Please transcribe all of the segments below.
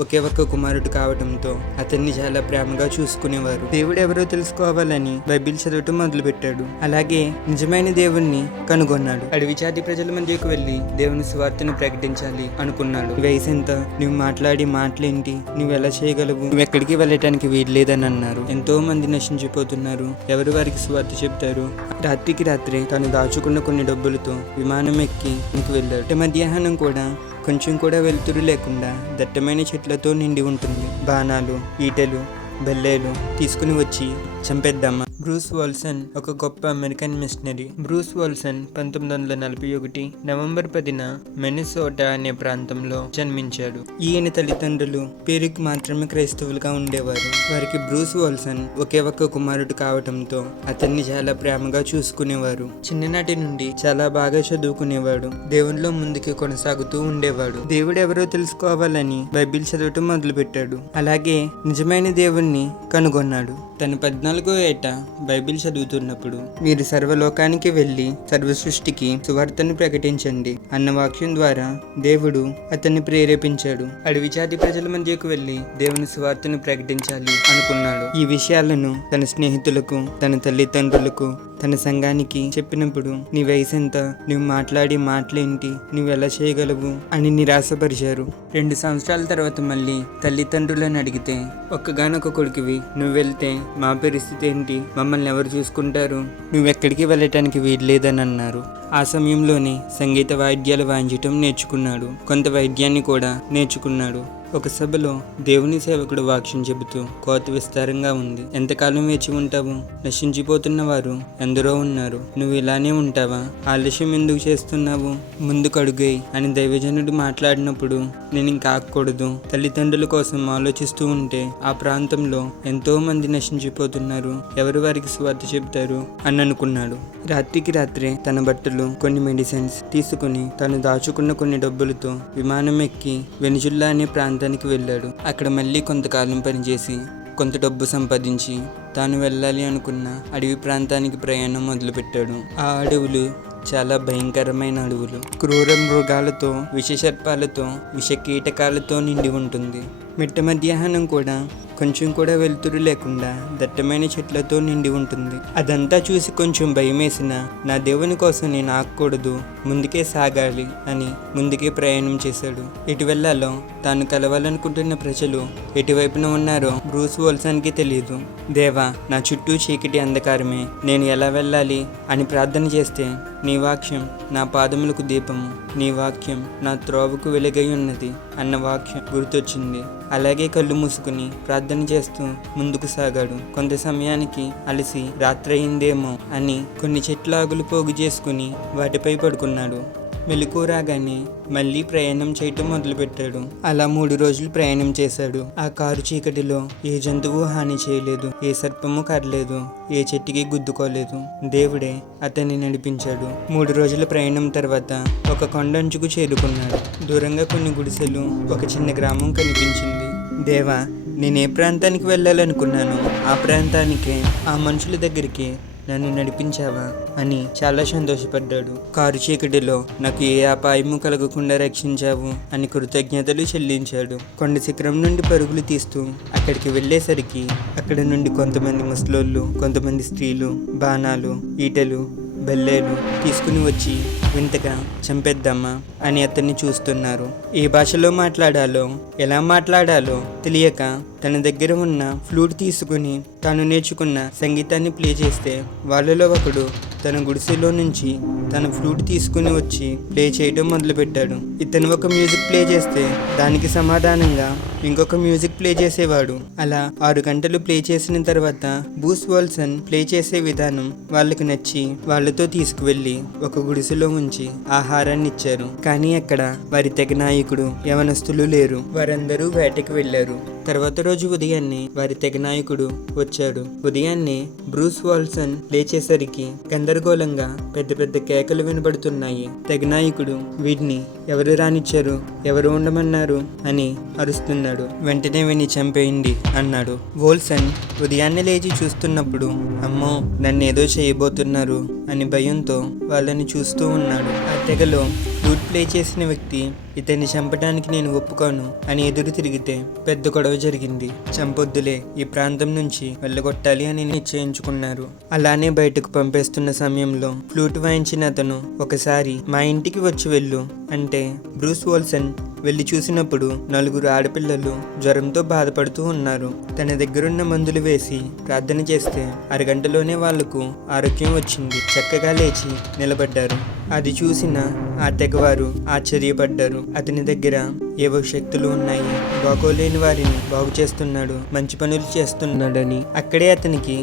ఒకే ఒక్క కుమారుడు కావడంతో అతన్ని చాలా ప్రేమగా చూసుకునేవారు. దేవుడు ఎవరో తెలుసుకోవాలని బైబిల్ చదవటం మొదలుపెట్టాడు. అలాగే నిజమైన దేవుణ్ణి కనుగొన్నాడు. అడవి జాతి ప్రజల మధ్యకు వెళ్లి దేవుని సువార్తను ప్రకటించాలి అనుకున్నాడు. వయసెంత, నువ్వు మాట్లాడి మాటలేంటి, నువ్వు ఎలా చేయగలవు, నువ్వు ఎక్కడికి వెళ్ళటానికి వీల్లేదని అన్నారు. ఎంతో మంది నశించిపోతున్నారు, ఎవరు వారికి సువార్త చెప్తారు? రాత్రికి రాత్రే తాను దాచుకున్న కొన్ని డబ్బులతో విమానం ఎక్కి ఇంటికి వెళ్ళాడు. మధ్యాహ్నం కూడా కొంచెం కూడా వెలుతురు లేకుండా దట్టమైన చెట్లతో నిండి ఉంటుంది. బాణాలు, ఈటెలు, బెల్లేలు తీసుకుని వచ్చి చంపేద్దామా? బ్రూస్ వాల్సన్ ఒక గొప్ప American missionary. Bruce Olson 1941 November 10న మిన్నెసోటా అనే ప్రాంతంలో జన్మించాడు. ఈయన తల్లిదండ్రులు పేరుకి మాత్రమే క్రైస్తవులుగా ఉండేవారు. వారికి బ్రూస్ వాల్సన్ ఒకే ఒక్క కుమారుడు కావడంతో అతన్ని చాలా ప్రేమగా చూసుకునేవారు. చిన్ననాటి నుండి చాలా బాగా చదువుకునేవాడు. దేవునిలో ముందుకు కొనసాగుతూ ఉండేవాడు. దేవుడు ఎవరో తెలుసుకోవాలని బైబిల్ చదవటం మొదలుపెట్టాడు. అలాగే నిజమైన దేవుణ్ణి కనుగొన్నాడు. తను 14వ ఏట బైబిల్ చదువుతున్నప్పుడు, మీరు సర్వలోకానికి వెళ్లి సర్వ సృష్టికి సువార్తను ప్రకటించండి అన్న వాక్యం ద్వారా దేవుడు అతన్ని ప్రేరేపించాడు. అడవి జాతి ప్రజల మధ్యకు వెళ్లి దేవుని సువార్తను ప్రకటించాలి అనుకున్నాడు. ఈ విషయాలను తన స్నేహితులకు, తన తల్లిదండ్రులకు, తన సంఘానికి చెప్పినప్పుడు, నీ వయసు ఎంత, నువ్వు మాట్లాడి మాటలేంటి, నువ్వు ఎలా చేయగలవు అని నిరాశపరిచారు. 2 సంవత్సరాల తర్వాత మళ్ళీ తల్లిదండ్రులను అడిగితే, ఒక్కగానొక్క కొడుకువి, నువ్వు వెళ్తే మా పరిస్థితి ఏంటి, మమ్మల్ని ఎవరు చూసుకుంటారు, నువ్వెక్కడికి వెళ్ళటానికి వీల్లేదని అన్నారు. ఆ సమయంలోనే సంగీత వాయిద్యాలు వాయించటం నేర్చుకున్నాడు. కొంత వైద్యాన్ని కూడా నేర్చుకున్నాడు. ఒక సభలో దేవుని సేవకుడు వాక్యం చెబుతూ, కోత విస్తారంగా ఉంది, ఎంతకాలం వేచి ఉంటావు, నశించిపోతున్న వారు ఎందరో ఉన్నారు, నువ్వు ఇలానే ఉంటావా, ఆలస్యం ఎందుకు చేస్తున్నావు, ముందుకు అడుగేయ్ అని దైవజనుడు మాట్లాడినప్పుడు, నేను ఇంకా ఆగకూడదు, తల్లిదండ్రుల కోసం ఆలోచిస్తూ ఉంటే ఆ ప్రాంతంలో ఎంతో మంది నశించిపోతున్నారు, ఎవరు వారికి సువార్త చెబుతారు అని అనుకున్నాడు. రాత్రికి రాత్రే తన బట్టలు, కొన్ని మెడిసిన్స్ తీసుకుని తను దాచుకున్న కొన్ని డబ్బులతో విమానం ఎక్కి వెనిజుల్లా అనే ప్రాంతానికి వెళ్ళాడు. అక్కడ మళ్ళీ కొంతకాలం పనిచేసి కొంత డబ్బు సంపాదించి తాను వెళ్ళాలి అనుకున్న అడవి ప్రాంతానికి ప్రయాణం మొదలుపెట్టాడు. ఆ అడవులు చాలా భయంకరమైన అడవులు. క్రూర మృగాలతో, విషసర్పాలతో, విషకీటకాలతో నిండి ఉంటుంది. మిట్ట మధ్యాహ్నం కూడా కొంచెం కూడా వెలుతురు లేకుండా దట్టమైన చెట్లతో నిండి ఉంటుంది. అదంతా చూసి కొంచెం భయమేసిన, నా దేవుని కోసం నేను ఆగకూడదు, ముందుకే సాగాలి అని ముందుకే ప్రయాణం చేశాడు. ఎటు వెళ్ళాలో, తాను కలవాలనుకుంటున్న ప్రజలు ఎటువైపున ఉన్నారో బ్రూస్ వాల్సన్కి తెలియదు. దేవా, నా చుట్టూ చీకటి అంధకారమే, నేను ఎలా వెళ్ళాలి అని ప్రార్థన చేస్తే, నీ వాక్యం నా పాదములకు దీపము, నీ వాక్యం నా త్రోవకు వెలుగై ఉన్నది అన్న వాక్యం గుర్తొచ్చింది. అలాగే కళ్ళు మూసుకుని ప్రార్థన చేస్తూ ముందుకు సాగాడు. కొంత సమయానికి అలసి రాత్రయిందేమో అని కొన్ని చెట్ల ఆకులు పోగు చేసుకుని వాటిపై పడుకున్నాడు. మెలకువ రాగానే మళ్ళీ ప్రయాణం చేయటం మొదలుపెట్టాడు. అలా 3 రోజులు ప్రయాణం చేశాడు. ఆ కారు చీకటిలో ఏ జంతువు హాని చేయలేదు, ఏ సర్పము కరలేదు, ఏ చెట్టుకి గుద్దుకోలేదు. దేవుడే అతన్ని నడిపించాడు. 3 రోజుల ప్రయాణం తర్వాత ఒక కొండంచుకు చేరుకున్నాడు. దూరంగా కొన్ని గుడిసెలు, ఒక చిన్న గ్రామం కనిపించింది. దేవా, నేనే ప్రాంతానికి వెళ్ళాలనుకున్నాను, ఆ ప్రాంతానికే, ఆ మనుషుల దగ్గరికి నన్ను నడిపించావా అని చాలా సంతోషపడ్డాడు. కారు చీకటిలో నాకు ఏ అపాయము కలగకుండా రక్షించావు అని కృతజ్ఞతలు చెల్లించాడు. కొండ శిఖరం నుండి పరుగులు తీస్తూ అక్కడికి వెళ్ళేసరికి అక్కడ నుండి కొంతమంది ముసలోళ్ళు, కొంతమంది స్త్రీలు బాణాలు, ఈటెలు, బెల్లేలు తీసుకుని వచ్చి వింతగా చంపేద్దామా అని అతన్ని చూస్తున్నారు. ఏ భాషలో మాట్లాడాలో, ఎలా మాట్లాడాలో తెలియక తన దగ్గర ఉన్న ఫ్లూట్ తీసుకుని తాను నేర్చుకున్న సంగీతాన్ని ప్లే చేస్తే, వాళ్ళలో ఒకడు తన గుడిసెలో నుంచి తన ఫ్లూట్ తీసుకుని వచ్చి ప్లే చేయడం మొదలుపెట్టాడు. ఇతను ఒక మ్యూజిక్ ప్లే చేస్తే దానికి సమాధానంగా ఇంకొక మ్యూజిక్ ప్లే చేసేవాడు. అలా 6 గంటలు ప్లే చేసిన తర్వాత బ్రూస్ వాల్సన్ ప్లే చేసే విధానం వాళ్ళకి నచ్చి వాళ్ళతో తీసుకువెళ్ళి ఒక గుడిసెలో ఉంచి ఆహారాన్ని ఇచ్చారు. కానీ అక్కడ వారి తెగ నాయకుడు యవనస్తులు లేరు. వారందరూ వేటకి వెళ్లారు. తర్వాత రోజు ఉదయాన్నే వారి తెగ నాయకుడు వచ్చాడు. ఉదయాన్నే బ్రూస్ వాల్సన్ లేచేసరికి గందరగోళంగా పెద్ద పెద్ద కేకలు వినబడుతున్నాయి. తెగ నాయకుడు, వీటిని ఎవరు రానిచ్చారు, ఎవరు ఉండమన్నారు అని అరుస్తున్నాడు. వెంటనే విని చంపేయండి అన్నాడు. వాల్సన్ ఉదయాన్నే లేచి చూస్తున్నప్పుడు, అమ్మో, నన్నేదో చేయబోతున్నారు అని భయంతో వాళ్ళని చూస్తూ ఉన్నాడు. ఆ తెగలో ఫ్లూట్ ప్లే చేసిన వ్యక్తి ఇతన్ని చంపడానికి నేను ఒప్పుకోను అని ఎదురు తిరిగితే పెద్ద గొడవ జరిగింది. చంపొద్దులే, ఈ ప్రాంతం నుంచి వెళ్ళగొట్టాలి అని నిశ్చయించుకున్నారు. అలానే బయటకు పంపేస్తున్న సమయంలో ఫ్లూట్ వాయించిన అతను ఒకసారి మా ఇంటికి వచ్చి వెళ్ళు అంటే బ్రూస్ వోల్సన్ వెళ్ళి చూసినప్పుడు 4 ఆడపిల్లలు జ్వరంతో బాధపడుతూ ఉన్నారు. తన దగ్గరున్న మందులు వేసి ప్రార్థన చేస్తే అరగంటలోనే వాళ్లకు ఆరోగ్యం వచ్చింది. చక్కగా లేచి నిలబడ్డారు. అది చూసిన ఆ తెగవారు ఆశ్చర్యపడ్డారు. అతని దగ్గర ఏవో శక్తులు ఉన్నాయి, బాగోలేని వారిని బాగు చేస్తున్నాడు, మంచి పనులు చేస్తున్నాడని. అక్కడే అతనికి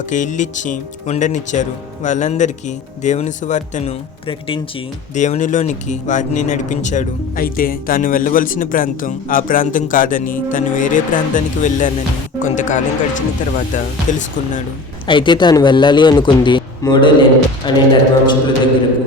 ఒక ఇల్లిచ్చి ఉండనిచ్చారు. వాళ్ళందరికీ దేవుని సువార్తను ప్రకటించి దేవునిలోనికి వారిని నడిపించాడు. అయితే తాను వెళ్ళవలసిన ప్రాంతం ఆ ప్రాంతం కాదని, తను వేరే ప్రాంతానికి వెళ్ళానని కొంతకాలం గడిచిన తర్వాత తెలుసుకున్నాడు. అయితే తాను వెళ్ళాలి అనుకుంది 3వ నెల అనే ధర్మాంశకుల దగ్గరకు.